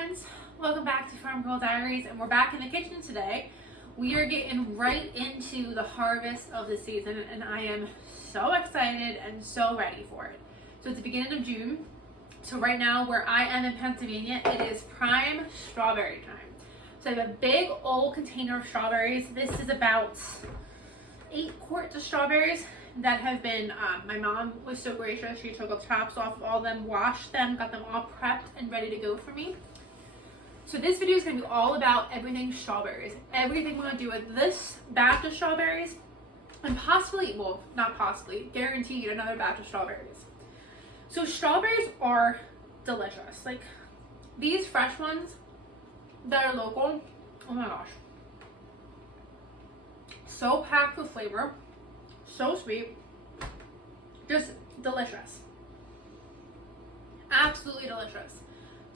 friends, welcome back to Farm Girl Diaries, and we're back in the kitchen today. We are getting right into the harvest of the season, and I am so excited and so ready for it. So it's the beginning of June. So right now where I am in Pennsylvania, it is prime strawberry time. So I have a big old container of strawberries. This is about 8 quarts of strawberries that have been, my mom was so gracious. She took the tops off of all of them, washed them, got them all prepped and ready to go for me. So this video is going to be all about everything strawberries. Everything we're going to do with this batch of strawberries, and possibly, well, not possibly, guaranteed another batch of strawberries. So strawberries are delicious. Like these fresh ones that are local, oh my gosh. So packed with flavor. So sweet, just delicious, absolutely delicious.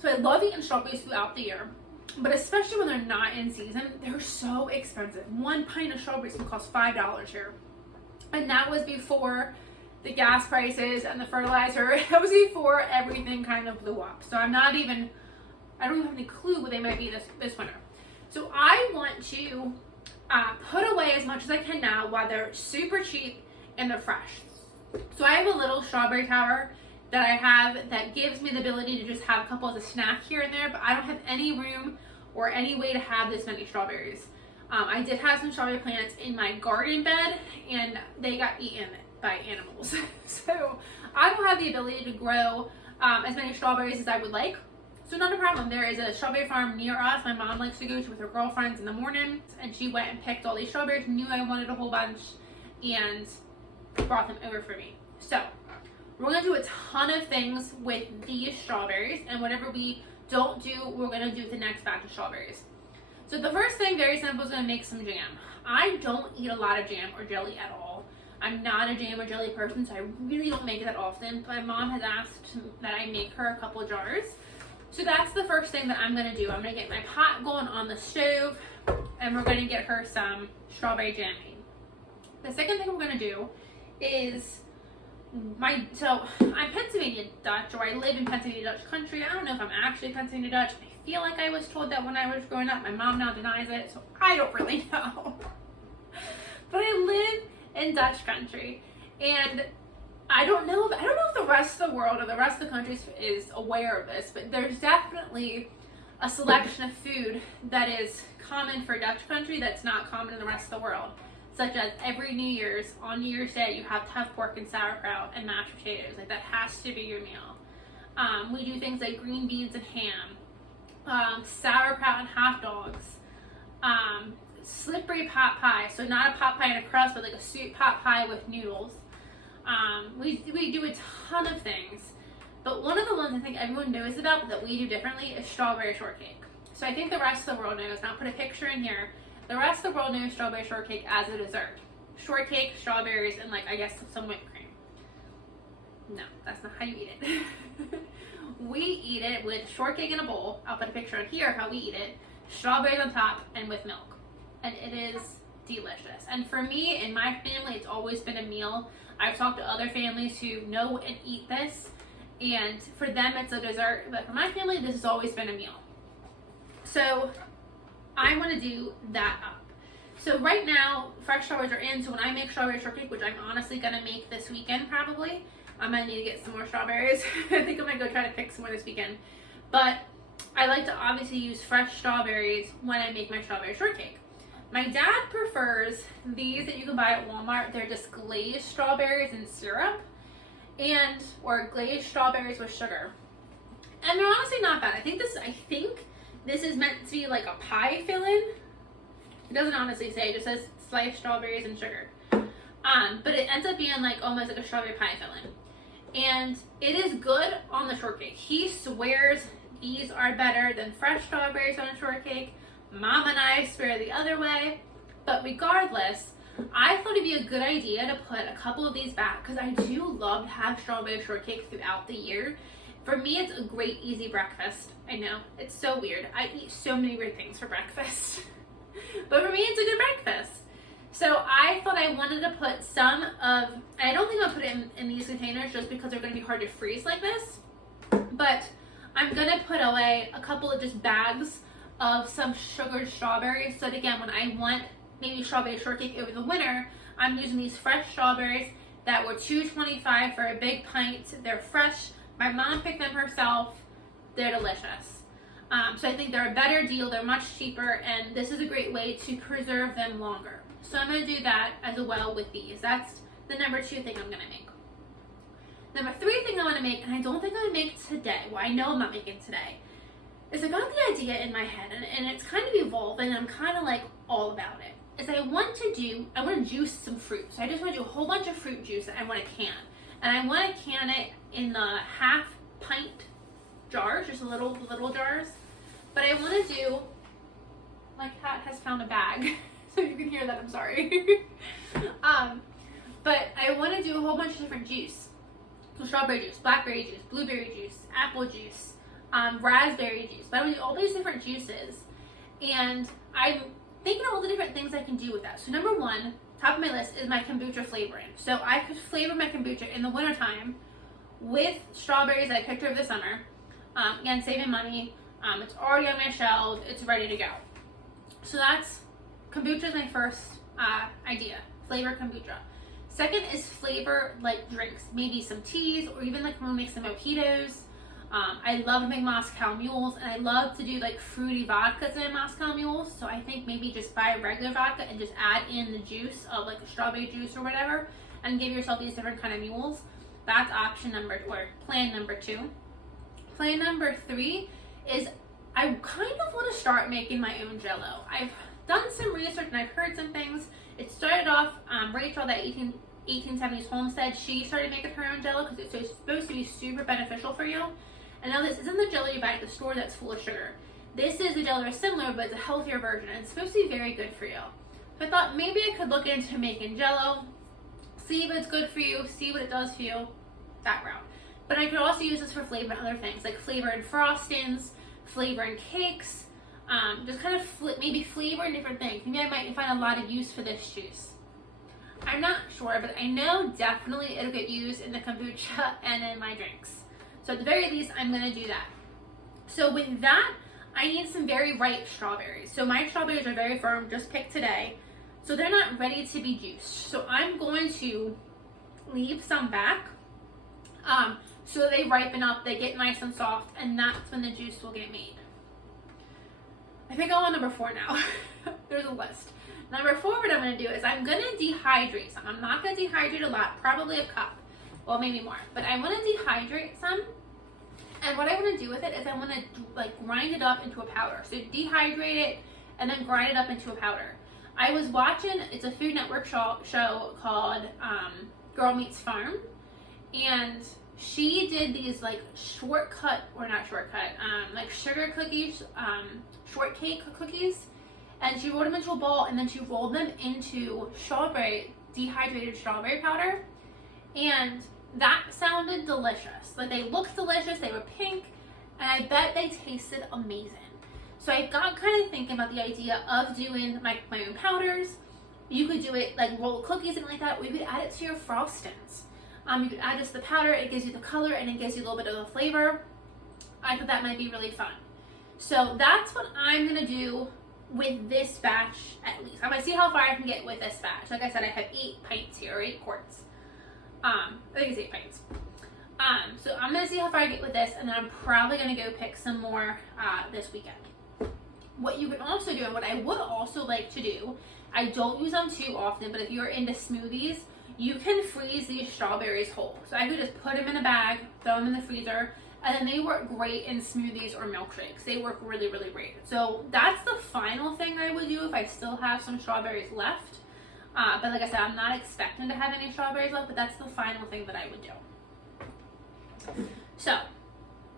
So I love eating strawberries throughout the year, but especially when they're not in season, they're so expensive. 1 pint of strawberries can cost $5 here, and that was before the gas prices and the fertilizer. That was before everything kind of blew up. So I don't even have any clue what they might be this winter. So I want to put away as much as I can now while they're super cheap and they're fresh. So I have a little strawberry tower that I have that gives me the ability to just have a couple as a snack here and there, but I don't have any room or any way to have this many strawberries. I did have some strawberry plants in my garden bed and they got eaten by animals. So I don't have the ability to grow as many strawberries as I would like. So not a problem. There is a strawberry farm near us. My mom likes to go to with her girlfriends in the morning, and she went and picked all these strawberries, knew I wanted a whole bunch, and brought them over for me. So we're gonna do a ton of things with these strawberries, and whatever we don't do, we're gonna do with the next batch of strawberries. So the first thing, very simple, is gonna make some jam. I don't eat a lot of jam or jelly at all. I'm not a jam or jelly person, so I really don't make it that often. But my mom has asked that I make her a couple of jars. So that's the first thing that I'm going to do. I'm going to get my pot going on the stove, and we're going to get her some strawberry jam made. The second thing we're going to do is so I'm Pennsylvania Dutch, or I live in Pennsylvania Dutch country. I don't know if I'm actually Pennsylvania Dutch. I feel like I was told that when I was growing up. My mom now denies it, so I don't really know. But I live in Dutch country, and I don't know if the rest of the world or the rest of the country is aware of this, but there's definitely a selection of food that is common for Dutch country that's not common in the rest of the world. Such as every New Year's, on New Year's Day, you have to have pork and sauerkraut and mashed potatoes. Like that has to be your meal. We do things like green beans and ham, sauerkraut and hot dogs, slippery pot pie. So not a pot pie in a crust, but like a soup pot pie with noodles. We do a ton of things, but one of the ones I think everyone knows about that we do differently is strawberry shortcake. So I think the rest of the world knows, and I'll put a picture in here, the rest of the world knows strawberry shortcake as a dessert. Shortcake, strawberries, and like I guess some whipped cream. No, that's not how you eat it. We eat it with shortcake in a bowl. I'll put a picture in here how we eat it. Strawberries on top and with milk. And it is delicious. And for me and my family, it's always been a meal. I've talked to other families who know and eat this, and for them it's a dessert, but for my family this has always been a meal. So I want to do that up. So right now fresh strawberries are in, so when I make strawberry shortcake, which I'm honestly going to make this weekend probably, I'm going to need to get some more strawberries. I think I'm going to go try to pick some more this weekend, but I like to obviously use fresh strawberries when I make my strawberry shortcake. My dad prefers these that you can buy at Walmart. They're just glazed strawberries and syrup, or glazed strawberries with sugar. And they're honestly not bad. I think this is meant to be like a pie filling. It doesn't honestly say, it just says sliced strawberries and sugar. But it ends up being like almost like a strawberry pie filling. And it is good on the shortcake. He swears these are better than fresh strawberries on a shortcake. Mom and I swear the other way, but regardless, I thought it'd be a good idea to put a couple of these back because I do love to have strawberry shortcake throughout the year. For me, it's a great, easy breakfast. I know, it's so weird. I eat so many weird things for breakfast, but for me, it's a good breakfast. So I thought I wanted to put some of, I don't think I'll put it in these containers just because they're going to be hard to freeze like this, but I'm gonna put away a couple of just bags of some sugared strawberries, so that again, when I want maybe strawberry shortcake over the winter, I'm using these fresh strawberries that were $2.25 for a big pint. They're fresh. My mom picked them herself. They're delicious. So I think they're a better deal. They're much cheaper, and this is a great way to preserve them longer. So I'm going to do that as well with these. That's the number 2 thing I'm going to make. Number 3 thing I want to make, and I don't think I'm going to make today, well, I know I'm not making today, is I got the idea in my head, and it's kind of evolving, and I'm kind of like all about it, is I want to juice some fruit. So I just want to do a whole bunch of fruit juice that I want to can. And I want to can it in the half pint jars, just little jars. But I want to do, my cat has found a bag, so you can hear that, I'm sorry. But I want to do a whole bunch of different juice. So strawberry juice, blackberry juice, blueberry juice, apple juice, raspberry juice. But I want to do all these different juices. And I'm thinking of all the different things I can do with that. So number 1, top of my list, is my kombucha flavoring. So I could flavor my kombucha in the wintertime with strawberries that I picked over the summer. Again, saving money. It's already on my shelves. It's ready to go. So that's, kombucha is my first idea. Flavor kombucha. Second is flavor like drinks. Maybe some teas, or even like when we make some mojitos. I love to make Moscow Mules, and I love to do like fruity vodkas in Moscow Mules. So I think maybe just buy a regular vodka and just add in the juice of like a strawberry juice or whatever, and give yourself these different kind of mules. That's plan number 2. Plan number 3 is I kind of want to start making my own Jello. I've done some research and I've heard some things. It started off, Rachel, that 1870s homestead, she started making her own Jello because it's supposed to be super beneficial for you. And now this isn't the Jello you buy at the store that's full of sugar. This is the Jello that's similar, but it's a healthier version, and it's supposed to be very good for you. So I thought maybe I could look into making Jello, see if it's good for you, see what it does for you, that route. But I could also use this for flavoring other things, like flavoring frostings, flavoring cakes, just kind of maybe flavoring different things. Maybe I might find a lot of use for this juice. I'm not sure, but I know definitely it'll get used in the kombucha and in my drinks. So at the very least, I'm going to do that. So with that, I need some very ripe strawberries. So my strawberries are very firm, just picked today. So they're not ready to be juiced. So I'm going to leave some back so that they ripen up, they get nice and soft, and that's when the juice will get made. I think I'm on number 4 now. There's a list. Number 4, what I'm going to do is I'm going to dehydrate some. I'm not going to dehydrate a lot, probably a cup. Well, maybe more. But I want to dehydrate some. And what I want to do with it is I want to like grind it up into a powder. So dehydrate it and then grind it up into a powder. I was watching, it's a Food Network show called Girl Meets Farm. And she did these like like sugar cookies, shortcake cookies. And she rolled them into a ball, and then she rolled them into dehydrated strawberry powder. And that sounded delicious. Like, they looked delicious, they were pink, and I bet they tasted amazing. So I got kind of thinking about the idea of doing my own powders. You could do it like roll cookies and like that, or you could add it to your frostings. You could add just the powder, it gives you the color, and it gives you a little bit of the flavor. I thought that might be really fun. So that's what I'm going to do with this batch, at least. I'm going to see how far I can get with this batch. Like I said, I have 8 pints here, or 8 quarts. I think it's 8 pints. So I'm going to see how far I get with this, and then I'm probably going to go pick some more this weekend. What you can also do, and what I would also like to do, I don't use them too often, but if you're into smoothies, you can freeze these strawberries whole. So I could just put them in a bag, throw them in the freezer, and then they work great in smoothies or milkshakes. They work really, really great. So that's the final thing I would do if I still have some strawberries left. But like I said, I'm not expecting to have any strawberries left, but that's the final thing that I would do. So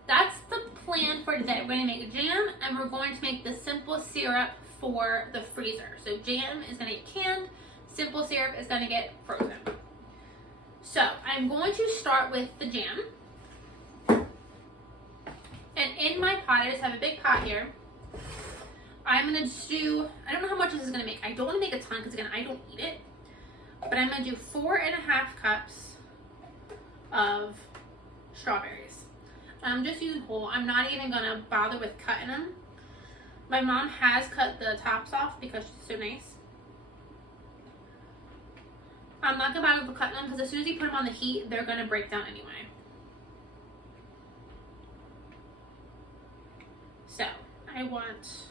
that's the plan for today. We're going to make jam, and we're going to make the simple syrup for the freezer. So jam is going to get canned, simple syrup is going to get frozen. So I'm going to start with the jam. And in my pot, I just have a big pot here. I'm going to just do, I don't know how much this is going to make. I don't want to make a ton because, again, I don't eat it. But I'm going to do 4.5 cups of strawberries. I'm just using whole. I'm not even gonna bother with cutting them. My mom has cut the tops off because she's so nice. I'm not gonna bother with cutting them because as soon as you put them on the heat, they're gonna break down anyway. So I want,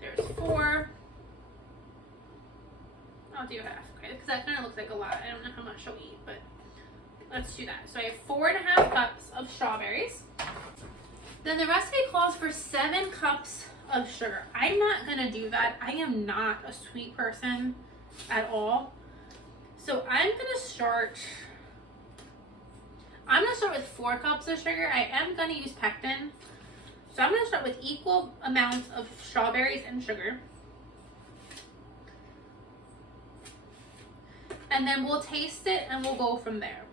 there's 4. I'll do half, okay? Because that kind of looks like a lot. I don't know how much she'll eat, but let's do that. So I have 4.5 cups of strawberries. Then the recipe calls for 7 cups of sugar. I'm not gonna do that. I am not a sweet person at all. So I'm gonna start with 4 cups of sugar. I am gonna use pectin. So I'm gonna start with equal amounts of strawberries and sugar. And then we'll taste it and we'll go from there.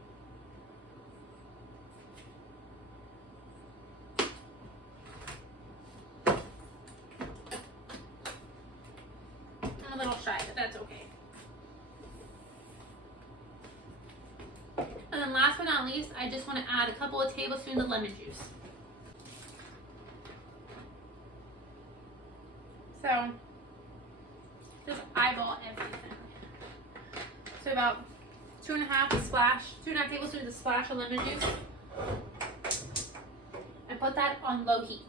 I'm a little shy, but that's okay. And then last but not least, I just want to add a couple of tablespoons of lemon juice. So, just eyeball everything. So about 2.5 tablespoons of splash of lemon juice. And put that on low heat.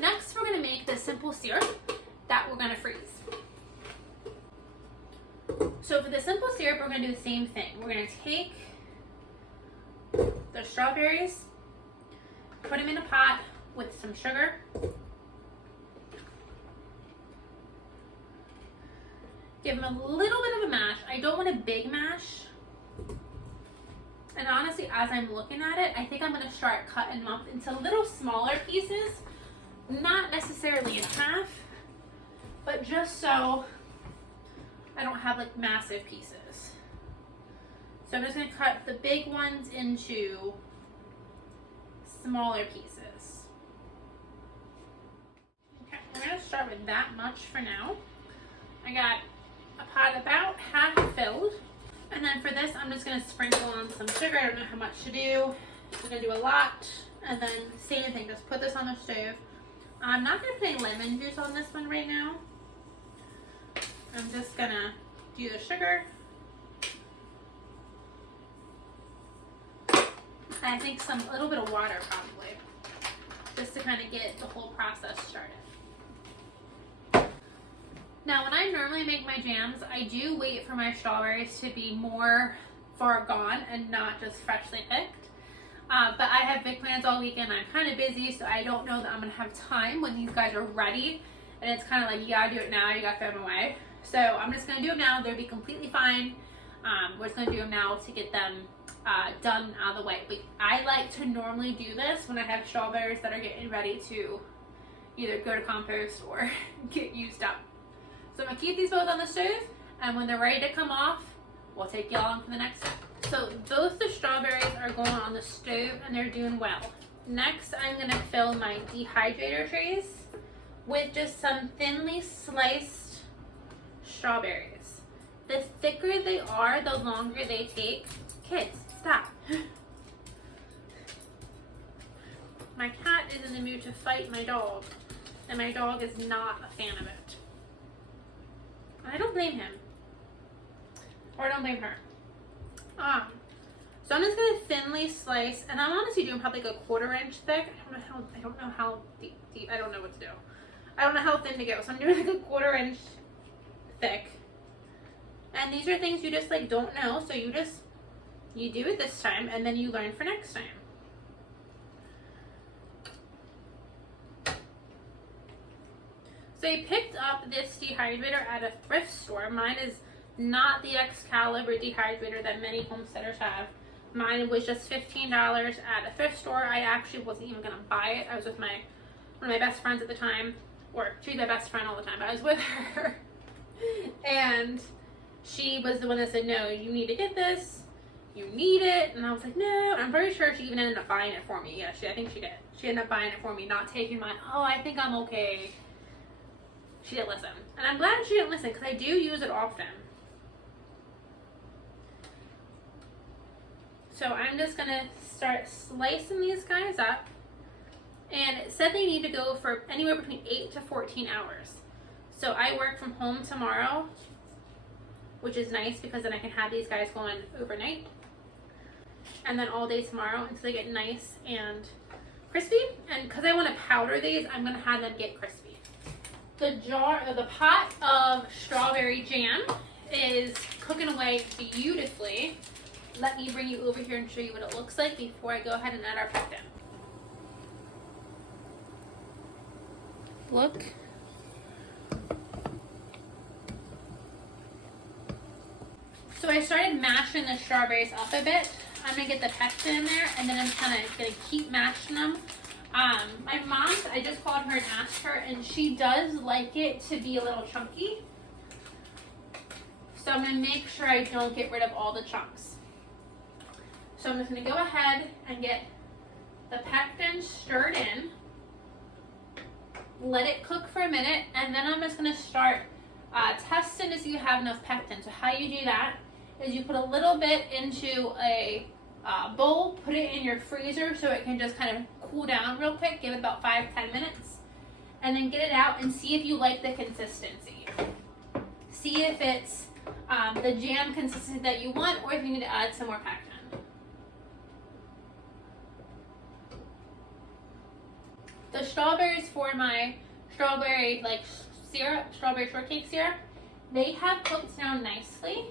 Next, we're gonna make the simple syrup that we're gonna freeze. So for the simple syrup, we're gonna do the same thing. We're gonna take the strawberries, put them in a pot with some sugar. Give them a little bit of a mash. I don't want a big mash. And honestly, as I'm looking at it, I think I'm gonna start cutting them up into little smaller pieces. Not necessarily in half, but just so I don't have like massive pieces. So I'm just gonna cut the big ones into smaller pieces. Okay, we're gonna start with that much for now. I got a pot about half filled. And then for this, I'm just gonna sprinkle on some sugar. I don't know how much to do. I'm gonna do a lot. And then same thing, just put this on the stove. I'm not gonna put any lemon juice on this one right now. I'm just gonna do the sugar. I think a little bit of water probably, just to kind of get the whole process started. Now, when I normally make my jams, I do wait for my strawberries to be more far gone and not just freshly picked. But I have big plans all weekend. I'm kind of busy, so I don't know that I'm going to have time when these guys are ready. And it's kind of like, you got to do it now, you got to throw them away. So I'm just going to do them now. They'll be completely fine. We're just going to do them now to get them done out of the way. But I like to normally do this when I have strawberries that are getting ready to either go to compost or get used up. So I'm going to keep these both on the stove, and when they're ready to come off, we'll take y'all on for the next step. So both the strawberries are going on the stove and they're doing well. Next, I'm going to fill my dehydrator trays with just some thinly sliced strawberries. The thicker they are, the longer they take. Kids, stop. My cat is in the mood to fight my dog, and my dog is not a fan of it. I don't blame him. Or I don't blame her. So I'm just gonna thinly slice, and I'm honestly doing probably like a 1/4 inch thick. I don't know how deep. I don't know what to do. I don't know how thin to go, so I'm doing like a 1/4 inch thick. And these are things you just like don't know, so you do it this time, and then you learn for next time. So I picked up this dehydrator at a thrift store. Mine is not the Excalibur dehydrator that many homesteaders have. Mine was just $15 at a thrift store. I actually wasn't even gonna buy it. I was with one of my best friends at the time, or she's my best friend all the time, but I was with her. And she was the one that said, no, you need to get this. You need it. And I was like, no. I'm pretty sure she even ended up buying it for me. Yeah, I think she did. She ended up buying it for me, not taking my, oh, I think I'm okay. She didn't listen. And I'm glad she didn't listen, because I do use it often. So I'm just gonna start slicing these guys up. And it said they need to go for anywhere between 8 to 14 hours. So I work from home tomorrow, which is nice because then I can have these guys going overnight. And then all day tomorrow until they get nice and crispy. And because I want to powder these, I'm going to have them get crispy. The pot of strawberry jam is cooking away beautifully. Let me bring you over here and show you what it looks like before I go ahead and add our pectin. Look. So I started mashing the strawberries up a bit. I'm gonna get the pectin in there, and then I'm kind of gonna keep mashing them. My mom, I just called her and asked her, and she does like it to be a little chunky. So I'm gonna make sure I don't get rid of all the chunks. So I'm just gonna go ahead and get the pectin stirred in. Let it cook for a minute, and then I'm just going to start testing to see if you have enough pectin. So how you do that is you put a little bit into a bowl, put it in your freezer so it can just kind of cool down real quick, give it about 5-10 minutes, and then get it out and see if you like the consistency. See if it's the jam consistency that you want, or if you need to add some more pectin. The strawberries for my strawberry syrup, strawberry shortcake syrup, they have cooked down nicely.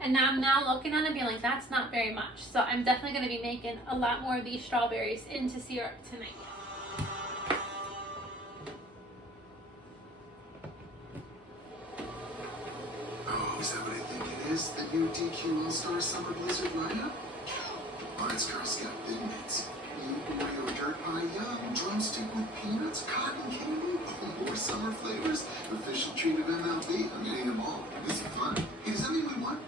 And now I'm looking at it and being like, that's not very much. So I'm definitely going to be making a lot more of these strawberries into syrup tonight. Oh, is that what I think it is? The new DQ All-Star Summer Blizzard lineup? Oh, it's Girl Scout Big Mitts. Oreo dirt pie, yum. Drumstick with peanuts, cotton candy, more summer flavors. Official treat of MLB. I'm eating them all. This is fun. Hey, does that mean we won?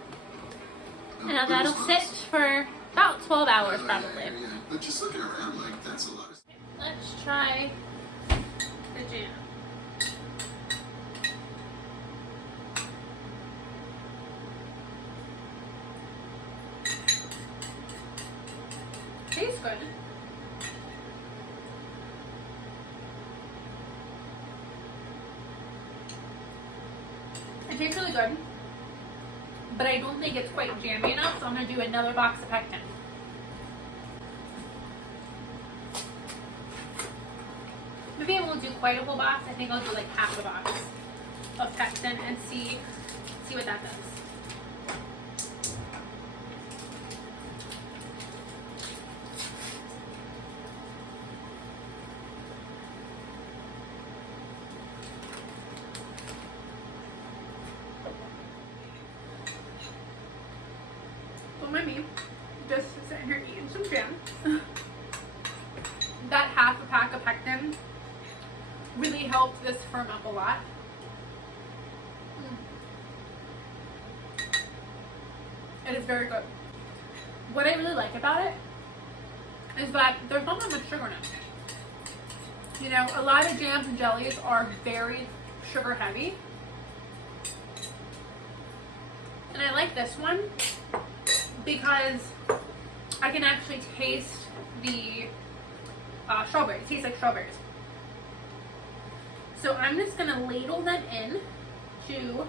Now that'll sit for about 12 hours probably. Yeah. But just looking around like that's a lot of... Let's try the jam. Tastes good. It tastes really good, but I don't think it's quite jammy enough, so I'm going to do another box of pectin. Maybe I won't do quite a whole box. I think I'll do like half a box of pectin and see what that does. Me just sitting here eating some jam. That half a pack of pectin really helped this firm up a lot. It is very good. What I really like about it is that there's not that much sugar in it. You know, a lot of jams and jellies are very sugar heavy. And I like this one because I can actually taste the strawberries. It tastes like strawberries. So I'm just going to ladle them in to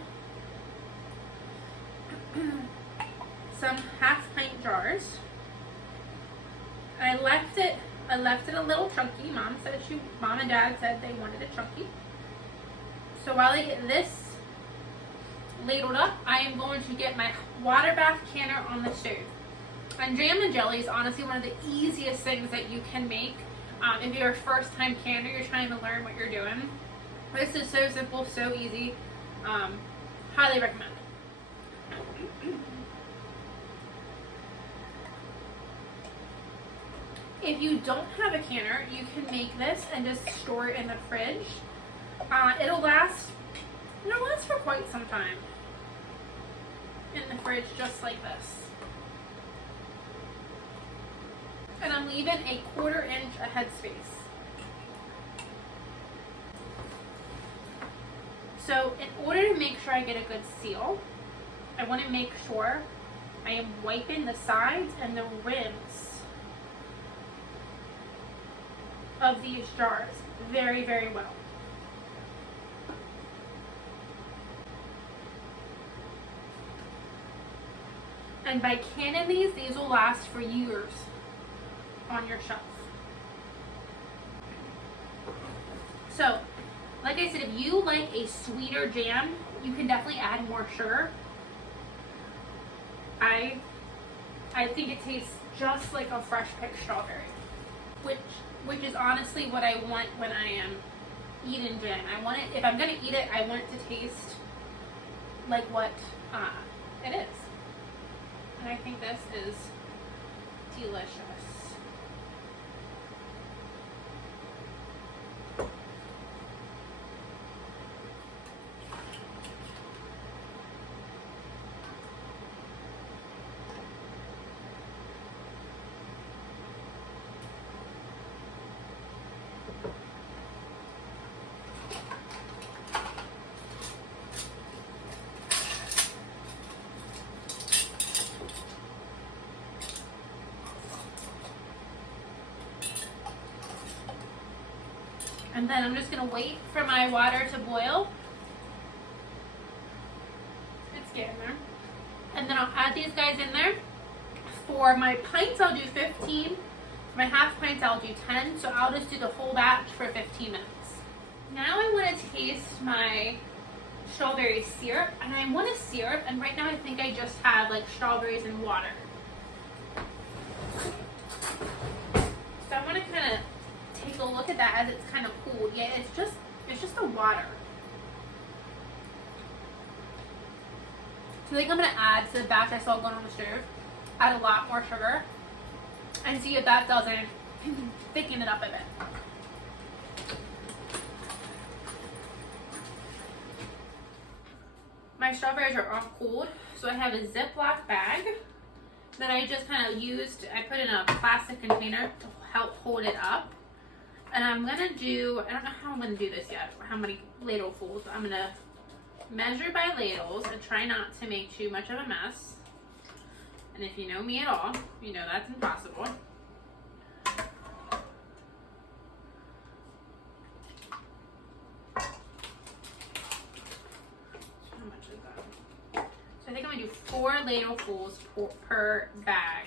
some half-pint jars. I left it a little chunky. Mom and Dad said they wanted it chunky. So while I get this ladled up, I am going to get my water bath canner on the stove. And jam and jelly is honestly one of the easiest things that you can make. If you're a first-time canner, you're trying to learn what you're doing. This is so simple, so easy. Highly recommend. If you don't have a canner, you can make this and just store it in the fridge. It'll last for quite some time in the fridge, just like this. And I'm leaving a 1/4 inch a headspace. So in order to make sure I get a good seal, I want to make sure I am wiping the sides and the rims of these jars very, very well. And by canning these will last for years on your shelf. So, like I said, if you like a sweeter jam, you can definitely add more sugar. I think it tastes just like a fresh picked strawberry, which is honestly what I want when I am eating jam. I want it, if I'm gonna eat it, I want it to taste like what it is. And I think this is delicious. And then I'm just gonna wait for my water to boil. It's getting there. And then I'll add these guys in there. For my pints, I'll do 15. For my half pints, I'll do 10. So I'll just do the whole batch for 15 minutes. Now I want to taste my strawberry syrup. And I want a syrup, and right now I think I just have like strawberries and water. So I want to kind of take a look at that as it's kind of cooled. Yeah, it's just the water. So I think I'm going to add to the batch I saw going on the stove, add a lot more sugar, and see if that doesn't thicken it up a bit. My strawberries are all cooled, so I have a Ziploc bag that I just kind of used. I put in a plastic container to help hold it up. And I'm gonna do, I don't know how I'm gonna do this yet, how many ladlefuls. I'm gonna measure by ladles and try not to make too much of a mess. And if you know me at all, you know that's impossible. So how much is that? So I think I'm gonna do 4 ladlefuls per bag.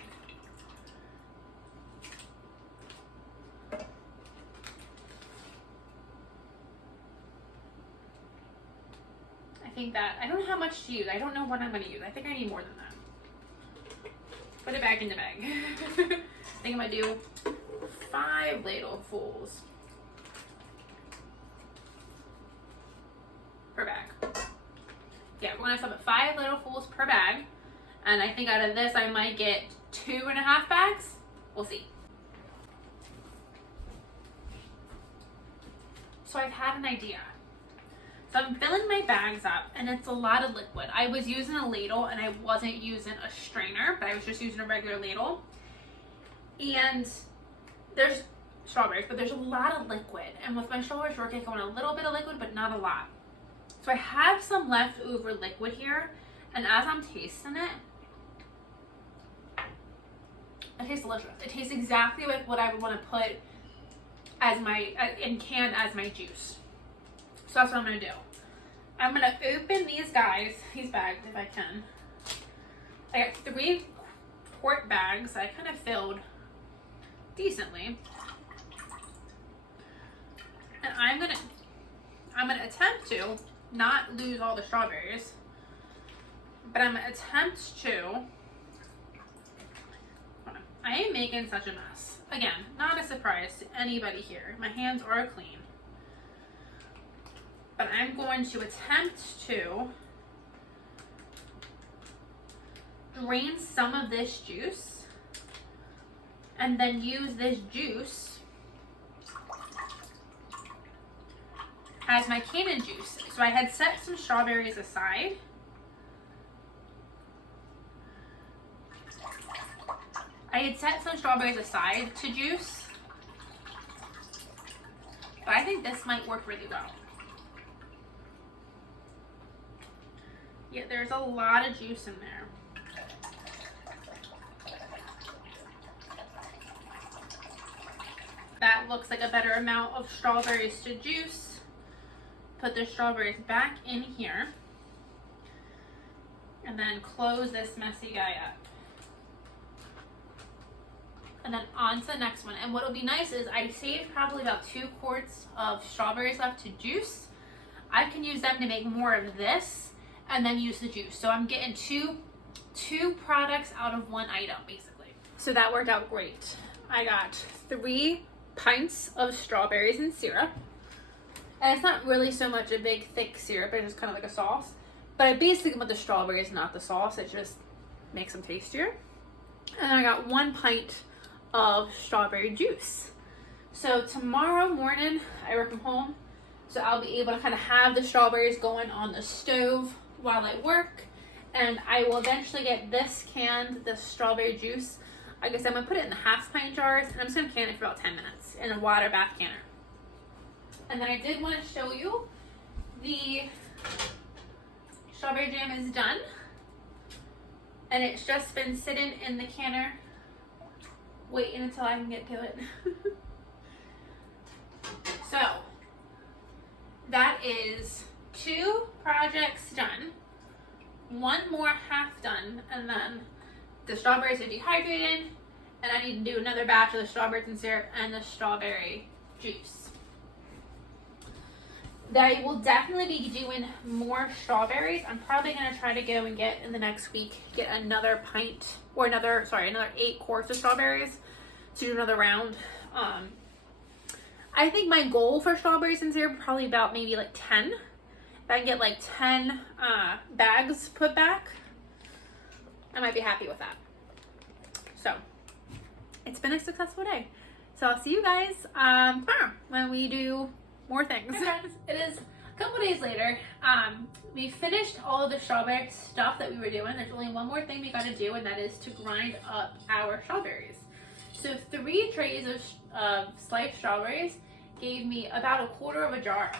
I think that, I don't know how much to use. I don't know what I'm going to use. I think I need more than that. Put it back in the bag. I think I'm going to do 5 ladlefuls per bag. Yeah, we're going to stop at 5 ladlefuls per bag. And I think out of this, I might get 2.5 bags. We'll see. So I've had an idea. So I'm filling my bags up, and it's a lot of liquid. I was using a ladle, and I wasn't using a strainer, but I was just using a regular ladle. And there's strawberries, but there's a lot of liquid. And with my strawberry shortcake, I want a little bit of liquid, but not a lot. So I have some leftover liquid here, and as I'm tasting it, it tastes delicious. It tastes exactly like what I would want to put as my in can as my juice. So that's what I'm gonna do. I'm gonna open these bags if I can. I got 3 quart bags. I kind of filled decently, and I'm gonna attempt to not lose all the strawberries, but I'm gonna attempt to. I am making such a mess. Again, not a surprise to anybody here. My hands are clean. But I'm going to attempt to drain some of this juice and then use this juice as my cannon juice. So I had set some strawberries aside. To juice, but I think this might work really well. Yeah, there's a lot of juice in there. that looks like a better amount of strawberries to juice. Put the strawberries back in here. And then close this messy guy up. And then on to the next one. And what will be nice is I saved probably about 2 quarts of strawberries left to juice. I can use them to make more of this and then use the juice. So I'm getting two products out of one item basically. So that worked out great. I got 3 pints of strawberries and syrup. And it's not really so much a big thick syrup, it's just kind of like a sauce. But I basically want the strawberries, not the sauce. It just makes them tastier. And I got 1 pint of strawberry juice. So tomorrow morning, I work from home. So I'll be able to kind of have the strawberries going on the stove while I work. And I will eventually get this canned, the strawberry juice. I guess I'm going to put it in the half pint jars. And I'm just going to can it for about 10 minutes in a water bath canner. And then I did want to show you the strawberry jam is done, and it's just been sitting in the canner waiting until I can get to it. So that is 2 projects done, 1 more half done, and then the strawberries are dehydrated, and I need to do another batch of the strawberries and syrup and the strawberry juice. I will definitely be doing more strawberries. I'm probably going to try to go and get in the next week, get another pint or another 8 quarts of strawberries to do another round. I think my goal for strawberries and syrup probably about maybe like 10. If I can get like 10 bags put back, I might be happy with that. So it's been a successful day. So I'll see you guys tomorrow when we do more things. Hey friends, it is a couple days later. We finished all of the strawberry stuff that we were doing. There's only one more thing we got to do, and that is to grind up our strawberries. So 3 trays of sliced strawberries gave me about 1/4 of a jar.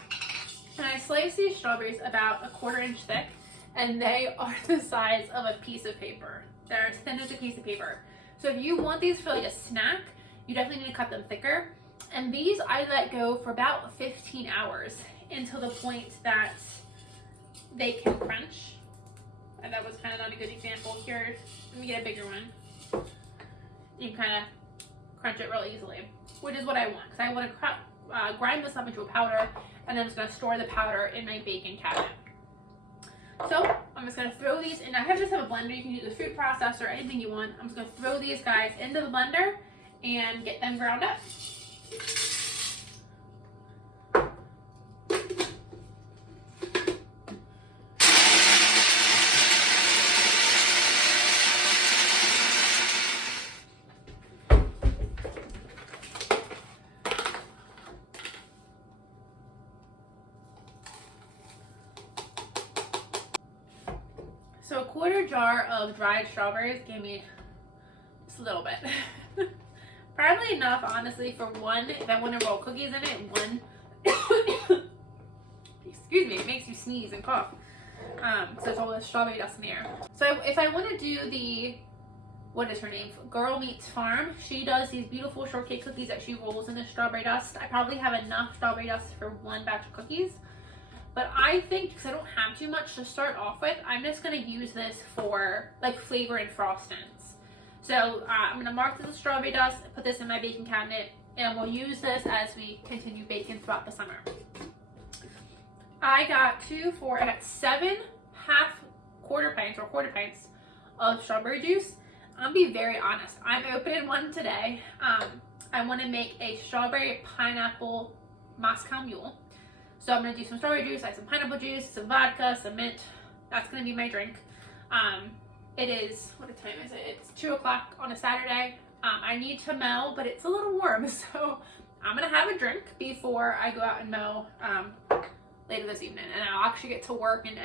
And I sliced these strawberries about 1/4 inch thick, and they are the size of a piece of paper. They're as thin as a piece of paper. So if you want these for like a snack, you definitely need to cut them thicker. And these I let go for about 15 hours until the point that they can crunch. And that was kind of not a good example. Here, let me get a bigger one. You can kind of crunch it real easily, which is what I want, because I want to grind this up into a powder, and then I'm just going to store the powder in my baking cabinet. So I'm just going to throw these in. I just have a blender. You can use a food processor or anything you want. I'm just going to throw these guys into the blender and get them ground up. So 1/4 jar of dried strawberries gave me just a little bit. Probably enough, honestly, for one. If I want to roll cookies in it, one. Excuse me, it makes you sneeze and cough. So it's all the strawberry dust in the air. So if I want to do the, what is her name? Girl Meets Farm. She does these beautiful shortcake cookies that she rolls in the strawberry dust. I probably have enough strawberry dust for 1 batch of cookies. But I think, because I don't have too much to start off with, I'm just going to use this for like flavor and frostings. So I'm going to mark this as strawberry dust, put this in my baking cabinet, and we'll use this as we continue baking throughout the summer. I got 7 quarter pints of strawberry juice. I'll be very honest, I'm opening one today. I want to make a strawberry pineapple Moscow Mule. So I'm going to do some strawberry juice, like some pineapple juice, some vodka, some mint. That's going to be my drink. It is, what time is it? It's 2 o'clock on a Saturday. I need to mow, but it's a little warm. So I'm going to have a drink before I go out and mow later this evening. And I'll actually get to work and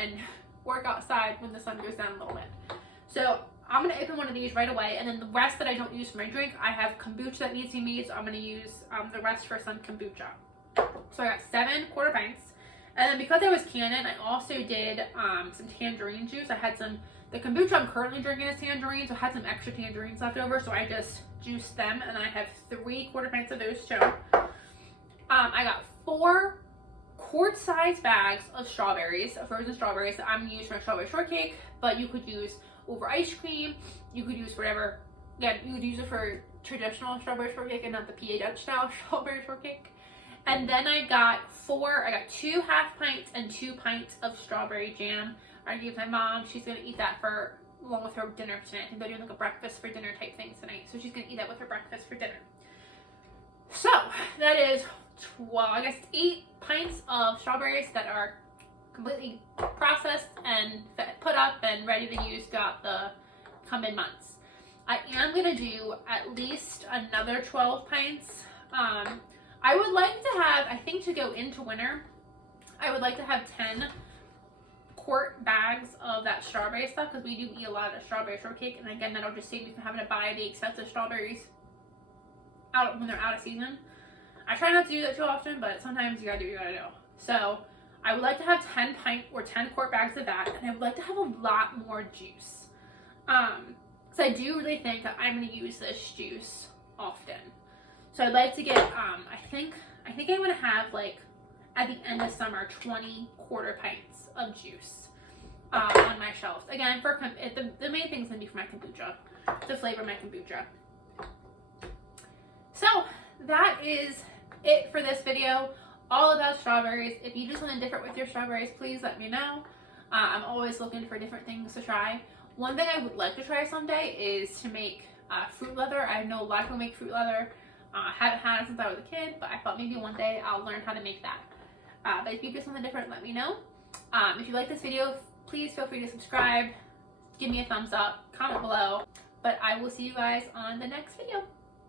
work outside when the sun goes down a little bit. So I'm going to open one of these right away. And then the rest that I don't use for my drink, I have kombucha that needs to be made. So I'm going to use the rest for some kombucha. So I got 7 quarter pints. And then because I was canning, I also did some tangerine juice. I had the kombucha I'm currently drinking is tangerine, so I had some extra tangerines left over, so I just juiced them, and I have 3 quarter pints of those too. I got 4 quart-sized bags of strawberries, frozen strawberries that I'm gonna use for a strawberry shortcake, but you could use over ice cream, you could use whatever. Again, you could use it for traditional strawberry shortcake and not the PA Dutch style strawberry shortcake. And then I got 2 half pints and 2 pints of strawberry jam. I gave my mom, she's gonna eat that along with her dinner tonight. I think they're doing like a breakfast for dinner type thing tonight, so she's gonna eat that with her breakfast for dinner. So that is 8 pints of strawberries that are completely processed and put up and ready to use throughout the coming months. I am gonna do at least another 12 pints. I would like to have, I think to go into winter, I would like to have 10 quart bags of that strawberry stuff, because we do eat a lot of strawberry shortcake, and again, that'll just save you from having to buy the expensive strawberries out when they're out of season. I try not to do that too often, but sometimes you gotta do what you gotta do. So I would like to have 10 quart bags of that, and I would like to have a lot more juice. So I do really think that I'm gonna use this juice often. So I'd like to get, I think I'm gonna have, like, at the end of summer, 20 quarter pints of juice on my shelves. Again, the main thing's gonna be for my kombucha, to flavor my kombucha. So that is it for this video, all about strawberries. If you do something different with your strawberries, please let me know. I'm always looking for different things to try. One thing I would like to try someday is to make fruit leather. I know a lot of people make fruit leather. Haven't had it since I was a kid, but I thought maybe one day I'll learn how to make that. But if you do something different, let me know. If you like this video, please feel free to subscribe, give me a thumbs up, comment below. But I will see you guys on the next video.